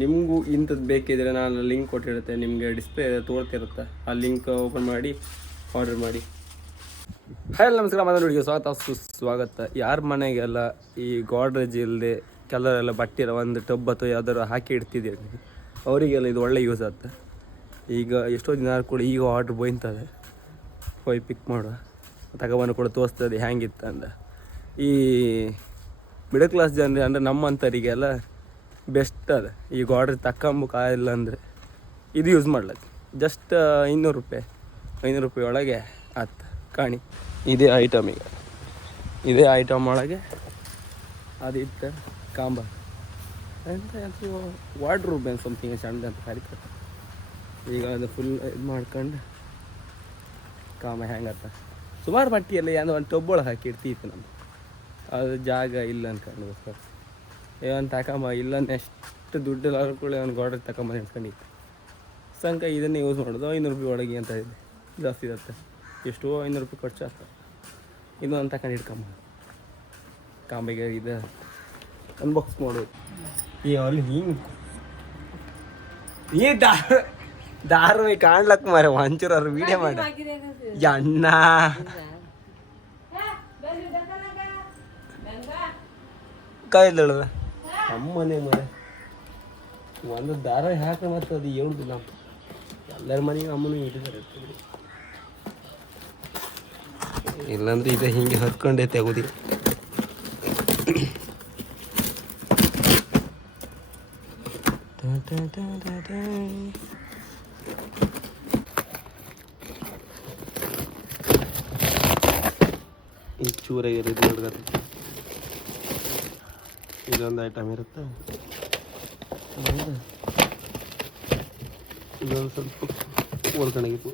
ನಿಮಗೂ ಇಂಥದ್ದು ಬೇಕಿದ್ರೆ ನಾನು ಲಿಂಕ್ ಕೊಟ್ಟಿರುತ್ತೆ, ನಿಮಗೆ ಡಿಸ್ಪ್ಲೇ ತೋರ್ತಿರುತ್ತೆ, ಆ ಲಿಂಕ್ ಓಪನ್ ಮಾಡಿ ಆರ್ಡರ್ ಮಾಡಿ. ಹಾಯ್ ನಮಸ್ಕಾರ, ಮನೆ ಹುಡುಗಿ ಸ್ವಾಗತ. ಯಾರ ಮನೆಗೆಲ್ಲ ಈ ಗೋಡ್ರೇಜ್ ಇಲ್ಲದೆ ಕೆಲವರೆಲ್ಲ ಬಟ್ಟಿರೋ ಒಂದು ಟಬ್ ಅಥವಾ ಯಾವ್ದಾದ್ರು ಹಾಕಿ ಇಡ್ತಿದ್ದೀರಿ, ಅವರಿಗೆಲ್ಲ ಇದು ಒಳ್ಳೆ ಯೂಸ್ ಆಗುತ್ತೆ. ಈಗ ಎಷ್ಟೋ ದಿನ ಕೂಡ ಈಗ ಆರ್ಡ್ರ್ ಬೋಯ್ತದೆ, ಹೋಗಿ ಪಿಕ್ ಮಾಡುವ ತಗೊಬಂದು ಕೂಡ ತೋರಿಸ್ತದೆ ಹ್ಯಾಂಗಿತ್ತು ಅಂತ. ಈ ಮಿಡಲ್ ಕ್ಲಾಸ್ ಜನರು ಅಂದರೆ ನಮ್ಮಂಥವರಿಗೆಲ್ಲ ಬೆಸ್ಟ್ ಅದ. ಈ ಗೋಡ್ರೇಜ್ ತಗೊಂಬಕ್ಕಾಗಿಲ್ಲ ಅಂದರೆ ಇದು ಯೂಸ್ ಮಾಡ್ಲಕ್ಕೆ ಜಸ್ಟ್ 500 ರೂಪಾಯಿ ಒಳಗೆ ಆಯ್ತು ಕಾಣಿ. ಇದೇ ಐಟಮ್, ಈಗ ಇದೇ ಐಟಮ್ ಒಳಗೆ ಅದಿತ್ತು ಕಾಂಬ ಅಂತ ವಾರ್ಡ್ರೋಬ್ ಏನು ಸಮಥಿಂಗ್ ಸಣ್ಣದು ಅಂತ ಕರಿತಾರೆ. ಈಗ ಅದು ಫುಲ್ ಇದು ಮಾಡ್ಕೊಂಡು ಕಾಂಬ ಹೆಂಗತ್ತ ಸುಮಾರು ಬಟ್ಟೆಯಲ್ಲಿ ಏನೋ ಒಂದು ಟೊಬ್ಬೊಳಗೆ ಹಾಕಿಡ್ತಿತ್ತು ನಮ್ಗೆ. ಅದು ಜಾಗ ಇಲ್ಲ ಅನ್ಕೊಂಡೋಸ್ಕರ ಏನು ತಗೊಂಬ ಇಲ್ಲ, ಎಷ್ಟು ದುಡ್ಡು ಕೂಡ ಅವ್ನು ಗೋಡ್ರೇಜ್ ತಗೊಂಬಂದು ನಿಂತ್ಕೊಂಡಿತ್ತು. ಸಂಕ ಇದನ್ನೇ ಯೂಸ್ ಮಾಡೋದು. 500 ರೂಪಾಯಿ ಒಳಗೆ ಅಂತ ಇದೆ, ಜಾಸ್ತಿ ಇರುತ್ತೆ. ಎಷ್ಟೋ 500 ರೂಪಾಯಿ ಖರ್ಚು ಆಗ್ತದೆ. ಇನ್ನೊಂದು ತಗೊಂಡು ಇಟ್ಕೊಂಬ ಕಾಂಬಿಗೆ ಇದು ಅನ್ಬಾಕ್ಸ್ ಮಾಡೋದು. ಈ ಅಲ್ಲಿ ಹಿಂಗೆ ಈ ಧಾರಾವಾಹಿ ಕಾಣ್ಲಕ್ಕ ಮಾರ ಒಂಚೂರು ಅವ್ರು ವೀಡಿಯೋ ಮಾಡಿ ಅಣ್ಣ ಕಾಯ್ದಳದ ಅಮ್ಮನೆ ಮರೆ ಒಂದು ಧಾರಾವಾಹಿ ಹಾಕಿ ಮತ್ತೆ ಅದು ಹೇಳುದಿಲ್ಲ. ಎಲ್ಲರ ಮನೆಗೆ ಅಮ್ಮನೂ ಇಟ್ಟಿದ್ದಾರೆ, ಇಲ್ಲಾಂದ್ರೆ ಇದೆ ಹಿಂಗೆ ಹರ್ಕೊಂಡೇ ತೆಗೋದಿ. ಈ ಚೂರಾಗಿರೋದು ನೋಡ್ತಾರೆ, ಇದೊಂದು ಐಟಮ್ ಇರುತ್ತೆ. ಇದೊಂದು ಸ್ವಲ್ಪ ಓದ್ಕೊಂಡಾಗಿತ್ತು.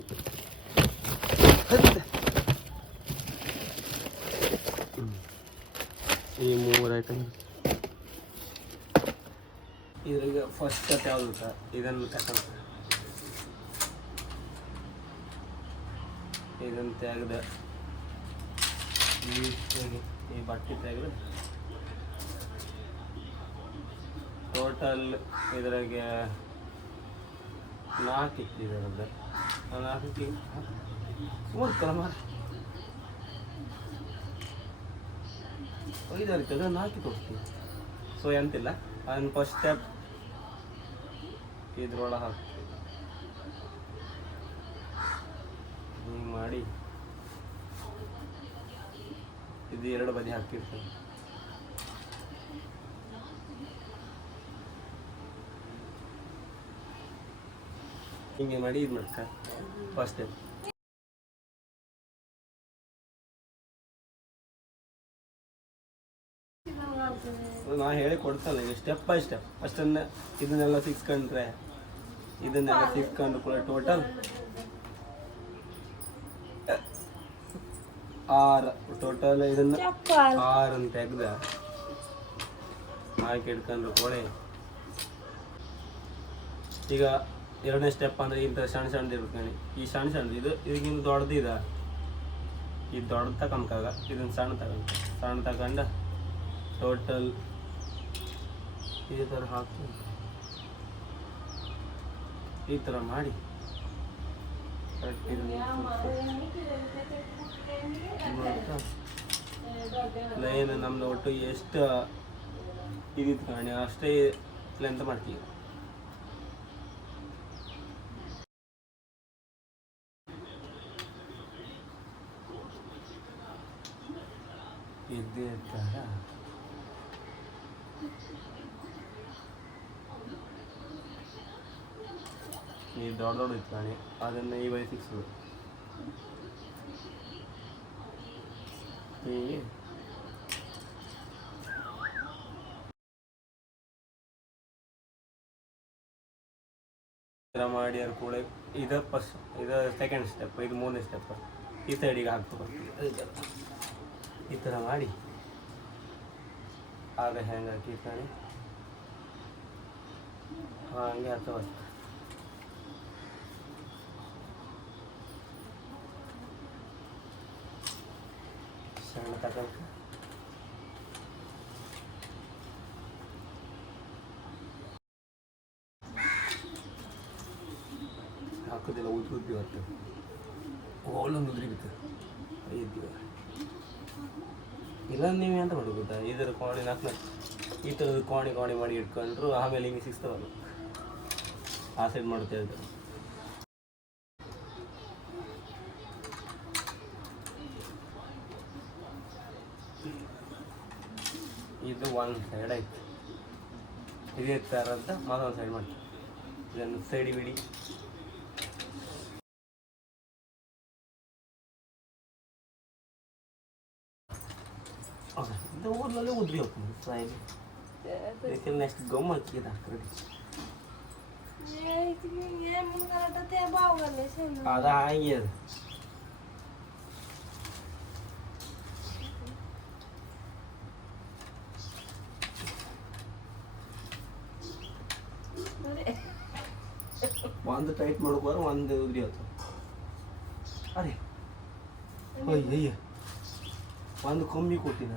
ಈ 3 ಐಟಮ್ ಇದ್ರಾಗ ಫಸ್ಟ್ ಕಟ್ ಯಾವುದು ಇದನ್ನು ತಗೊಂಡು ಇದನ್ನು ತೆಗೆದ ಈ ಬಟ್ಟೆ ತೆಗೆದು ಟೋಟಲ್ ಇದ್ರಾಗೆ 4 ಇಕ್ಕಿದೆ. 4 ಸುಮಾರು ಕ್ರಮ 5 ಇರ್ತದೆ, 4 ಕೊಡ್ತೀವಿ. ಸೊ ಎಂತಿಲ್ಲ, ಅದನ್ನು ಫಸ್ಟ್ ಸ್ಟೆಪ್ ಇದ್ರೊಳಗೆ ಹಾಕ್ತೀವಿ. ಹಿಂಗೆ ಮಾಡಿ ಇದು 2 ಬದಿ ಹಾಕಿರ್ತೀವಿ. ಹಿಂಗೆ ಮಾಡಿ ಇದು ಮಾಡ್ತಾರೆ ಫಸ್ಟ್ ಸ್ಟೆಪ್. ನಾ ಹೇಳಿ ಕೊಡ್ತಲ್ಲ, ಈಗ ಸ್ಟೆಪ್ ಬೈ ಸ್ಟೆಪ್ ಅಷ್ಟನ್ನು ಇದನ್ನೆಲ್ಲ ಸಿಕ್ಸ್ಕೊಂಡ್ರೆ ಕೂಡ ಟೋಟಲ್ 6. ಟೋಟಲ್ ಇದನ್ನು 6 ಅಂತ ತೆಗ್ದ ಹಾಕಿ ಇಟ್ಕೊಂಡ್ರು ಕೊಳೆ. ಈಗ 2ನೇ ಸ್ಟೆಪ್ ಅಂದರೆ ಇಂಥ ಸಣ್ಣದು ಇರ್ತಾನೆ. ಈ ಸಣ್ಣದು ಇದಕ್ಕಿಂತ ದೊಡ್ಡದು ಇದೆ, ಈ ದೊಡ್ಡ ತಗೊಂಡ್ಕಾಗ ಇದನ್ನು ಸಣ್ಣ ತಗೊಂಡು ಟೋಟಲ್ ಇದೇ ಥರ ಹಾಕಿ ಈ ಥರ ಮಾಡಿ ಲೈನ್ ನಮ್ದು ಒಟ್ಟು ಎಷ್ಟು ಇದಿತ್ತು ಕಾಣಿ ಅಷ್ಟೇ ಲೆಂತ್ ಮಾಡ್ತೀವಿ. ಇದೇ ಥರ ಈ ದೊಡ್ಡ ಇಟ್ಕೊಳ್ಳಿ, ಅದನ್ನು ಈ ಬೈ ಸಿಕ್ಸು ಹೀಗೆ ಮಾಡಿ ಅವ್ರು ಕೂಡ ಇದು ಫಸ್ಟ್, ಇದು ಸೆಕೆಂಡ್ ಸ್ಟೆಪ್, ಇದು 3ನೇ ಸ್ಟೆಪ್. ಈ ಸೈಡಿಗೆ ಹಾಕ್ಬೇಕು ಈ ಥರ ಮಾಡಿ. ಆಗ ಹೆಂಗೆ ಹಾಕಿರ್ತಾನೆ ಹಾಗೆ ಅಥವಾ ಸಣ್ಣ ತಗೊಂಡು ಸಿಕ್ಕದಿಲ್ಲ ಉದ್ರಿ ಬರ್ತದೆ ಒಳ್ಳೊಂದು ಉದ್ರಿ ಬಿತ್ತು ಐದು ಇಲ್ಲ ನೀವು ಎಂತ ಮಾಡೋದು ಗೊತ್ತಾ ಇದರ ಕೋಣೆ ನಾಲ್ಕು ಈ ಥರದ ಕೋಣೆ ಮಾಡಿ ಇಟ್ಕೊಂಡ್ರು ಆಮೇಲೆ ಹಿಂಗೆ ಸಿಗ್ತಾವಲ್ಲ ಆ ಸೈಡ್ ಮಾಡುತ್ತೆ ಅದು ಇದು ಒಂದು ಸೈಡ್ ಆಯ್ತು ಇದೇ ಥರದ ಮತ್ತೊಂದು ಸೈಡ್ ಮಾಡ್ತೀವಿ ಇದನ್ನು ಸೈಡಿ ಬಿಡಿ ಇದು ಊರ್ನಲ್ಲಿ ಉದ್ರಿ ಹೋಗ್ತದೆ ಸಾಯಿಲಿ ಇದಕ್ಕೆ ನೆಕ್ಸ್ಟ್ ಗಮ್ ಹಾಕಿದ ಅದ ಹಾಗೆ ಅದು ಒಂದು ಟೈಟ್ ಮಾಡ್ಕೋರು ಒಂದು ಉದ್ರಿ ಆಯ್ತು ಅರೆ ಅಯ್ಯ ಒಂದು ಕಮ್ಮಿ ಕೊಟ್ಟಿನ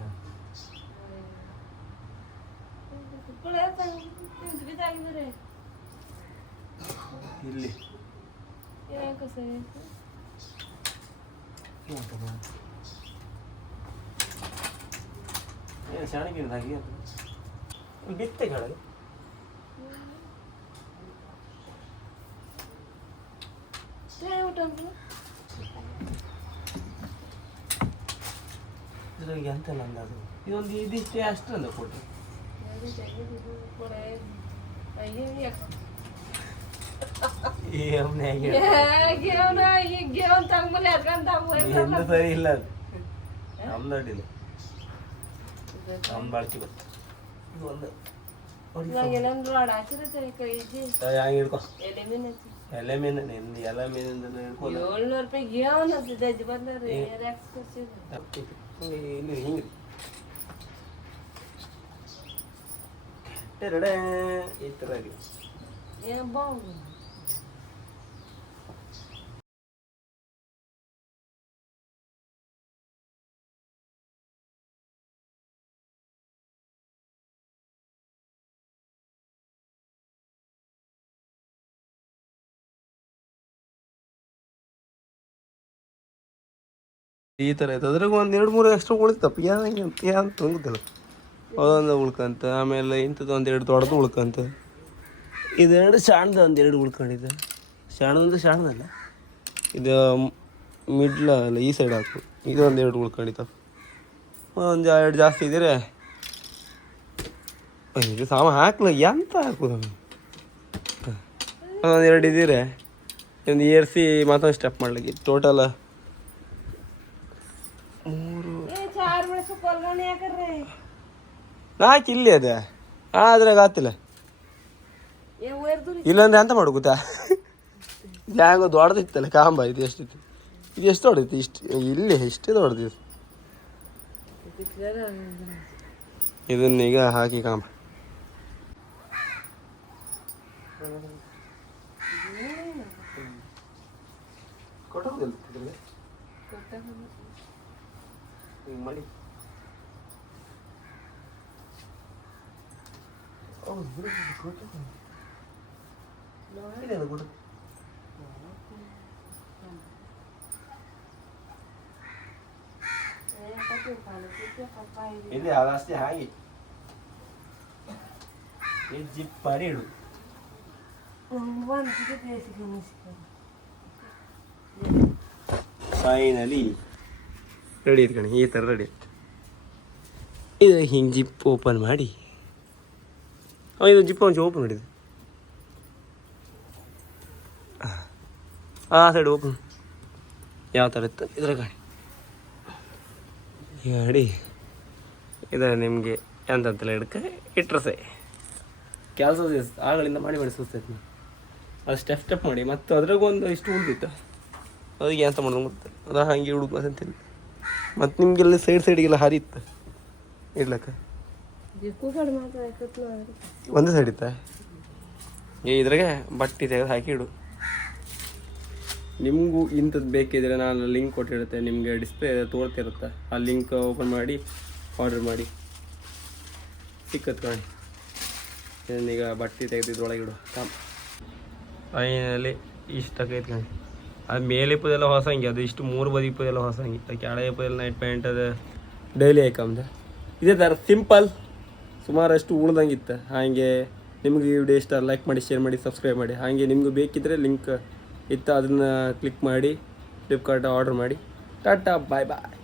ಇಲ್ಲಿ ಶಾಣಿಗೆ ಹಾಗೆ ಬಿತ್ತೆ ಕೆಳಗೆ ಇದ್ರಾಗ ಎಂತ ನಂದು ಇದೊಂದು ಇದಿಷ್ಟೇ ಅಷ್ಟು ಅಂದ ಕೊಟ್ಟರು ಸರಿ ಇಲ್ಲ ಅದು ನಮ್ದು ಅಡ್ಡಿಲ್ಲ ನಮ್ದು ಬಾಳ್ಕಿ ಬರ್ತದೆ ಇದು ಒಂದು ಹಂಗೆ ಹಿಡ್ಕೊ ಎಲೆ ಮೀನು ನಿಂದು ಎಲೆ ಮೀನಿಂದ ಹಿಡ್ಕೊಂಡು 700 ರೂಪಾಯಿ ಬಂದ್ರೆ ಹಿಂಗೆ ಎರಡೇ ಈ ಥರ ಆಗಿ ಈ ಥರ ಆಯ್ತು ಅದ್ರಾಗ ಒಂದು 2-3 ಎಕ್ಸ್ಟ್ರಾ ಉಳಿತಪ್ಪ ಏನು ತಂಗುತ್ತಲ್ಲ ಅದೊಂದು ಉಳ್ಕಂತ ಆಮೇಲೆ ಇಂಥದ್ದು 1-2 ದೊಡ್ಡದು ಉಳ್ಕಂತ ಇದೆರಡು ಶಾಣದ 1-2 ಉಳ್ಕೊಂಡಿದ್ದೆ ಶಾಣದಂದ್ರೆ ಶಾಣದಲ್ಲ ಇದು ಮಿಡ್ಲ ಅಲ್ಲ ಈ ಸೈಡ್ ಹಾಕು ಇದು 1-2 ಉಳ್ಕೊಂಡಿತ್ತು ಒಂದು 2 ಜಾಸ್ತಿ ಇದ್ದೀರಿ ಇದು ಸಾಮಾನು ಹಾಕ್ಲ ಎಂತ ಹಾಕೋದು ಅದೊಂದು 2 ಇದ್ದೀರಿ ಒಂದು ಏರಿಸಿ ಮತ್ತೊಂದು ಸ್ಟೆಪ್ ಮಾಡ್ಲಿಕ್ಕೆ ಟೋಟಲ್ 4 ಇಲ್ಲಿ ಅದೇ ಅದ್ರಾಗ ಆತಿಲ್ಲ ಇಲ್ಲಾಂದ್ರೆ ಎಂತ ಮಾಡು ಗೊತ್ತಾ ಹ್ಯಾಂಗ ದೊಡ್ಡದಿತ್ತಲ್ಲ ಕಾಂಬ ಇದು ಎಷ್ಟಿತ್ತು ಇದು ಎಷ್ಟು ದೊಡ್ಡದಿತ್ತು ಇಷ್ಟು ಇಲ್ಲಿ ಎಷ್ಟೇ ದೊಡ್ಡದಿತ್ತು ಇದನ್ನೀಗ ಹಾಕಿ ಕಾಂಬ ಮಾಡಿ ಇಲ್ಲಿ ಅದಷ್ಟೇ ಹಾಗೆ ಜಿಪ್ ಮಾಡಿ ಇಡು ಫೈನಲಿ ರೆಡಿ ಇಟ್ಕಣಿ ಈ ಥರ ರೆಡಿ ಇದು ಹಿಂಗೆ ಜಿಪ್ ಓಪನ್ ಮಾಡಿ ಇದು ಜಿಪ್ ಒಂಚೂರು ಓಪನ್ ಮಾಡಿದೆ ಆ ಸೈಡ್ ಓಪನ್ ಯಾವ ಥರ ಇತ್ತು ಇದ್ರ ಗಾಡಿ ಗಾಡಿ ಇದು ನಿಮಗೆ ಎಂತಂತೆಲ್ಲ ಹಿಡ್ಕ ಇಟ್ರಸೆ ಕೆಲಸ ಆಗಳಿಂದ ಮಾಡಿ ಸುಸ್ತೈತೆ ಅದು ಸ್ಟೆಪ್ ಮಾಡಿ ಮತ್ತು ಅದ್ರಾಗ ಒಂದು ಇಷ್ಟು ಉಳಿದಿತ್ತು ಅದಕ್ಕೆ ಎಂತ ಮಾಡೋದು ಮತ್ತೆ ಅದು ಹಾಗೆ ಹುಡುಗ ಅಂತಿಲ್ಲ ಮತ್ತು ನಿಮಗೆಲ್ಲ ಸೈಡ್ಗೆಲ್ಲ ಹರಿತ್ತು ಇಡ್ಲಕ್ಕ ಒಂದೇ ಸೈಡ್ ಇತ್ತ ಇದ್ರಾಗೆ ಬಟ್ಟೆ ತೆಗೆದು ಹಾಕಿ ಇಡು ನಿಮಗೂ ಇಂಥದ್ದು ಬೇಕಿದ್ರೆ ನಾನು ಲಿಂಕ್ ಕೊಟ್ಟಿರುತ್ತೆ ನಿಮಗೆ ಡಿಸ್ಪ್ಲೇ ತೋರ್ತಿರುತ್ತೆ ಆ ಲಿಂಕ್ ಓಪನ್ ಮಾಡಿ ಆರ್ಡರ್ ಮಾಡಿ ಸಿಕ್ಕತ್ ಕಾಣಿ ಈಗ ಬಟ್ಟೆ ತೆಗೆದಿದ್ದೊಳಗೆ ಇಡು ಫೈನಲಿ ಇಷ್ಟಕ್ಕೈತೆ ಕಣೆ. ಅದು ಮೇಲೆ ಇಪ್ಪದೆಲ್ಲ ಹೊಸಂಗೆ, ಅದು ಇಷ್ಟು 3 ಬದಿ ಇಪ್ಪದೆಲ್ಲ ಹೊಸಂಗೆ, ಕೆಳಗೆ ಇಪ್ಪದೆಲ್ಲ ನೈಟ್ ಪ್ಯಾಂಟ್ ಅದು ಡೈಲಿ ಐಕಮ್ದು ಇದೇ ಥರ ಸಿಂಪಲ್ ಸುಮಾರಷ್ಟು ಉಳ್ದಂಗಿತ್ತು. ಹಾಗೆ ನಿಮಗೆ ಈ ವಿಡಿಯೋ ಇಷ್ಟ ಲೈಕ್ ಮಾಡಿ, ಶೇರ್ ಮಾಡಿ, ಸಬ್ಸ್ಕ್ರೈಬ್ ಮಾಡಿ. ಹಾಗೆ ನಿಮಗೂ ಬೇಕಿದ್ದರೆ ಲಿಂಕ್ ಇತ್ತು, ಅದನ್ನು ಕ್ಲಿಕ್ ಮಾಡಿ ಫ್ಲಿಪ್ಕಾರ್ಟ್ ಆರ್ಡರ್ ಮಾಡಿ. ಟಾಟಾ ಬಾಯ್ ಬಾಯ್.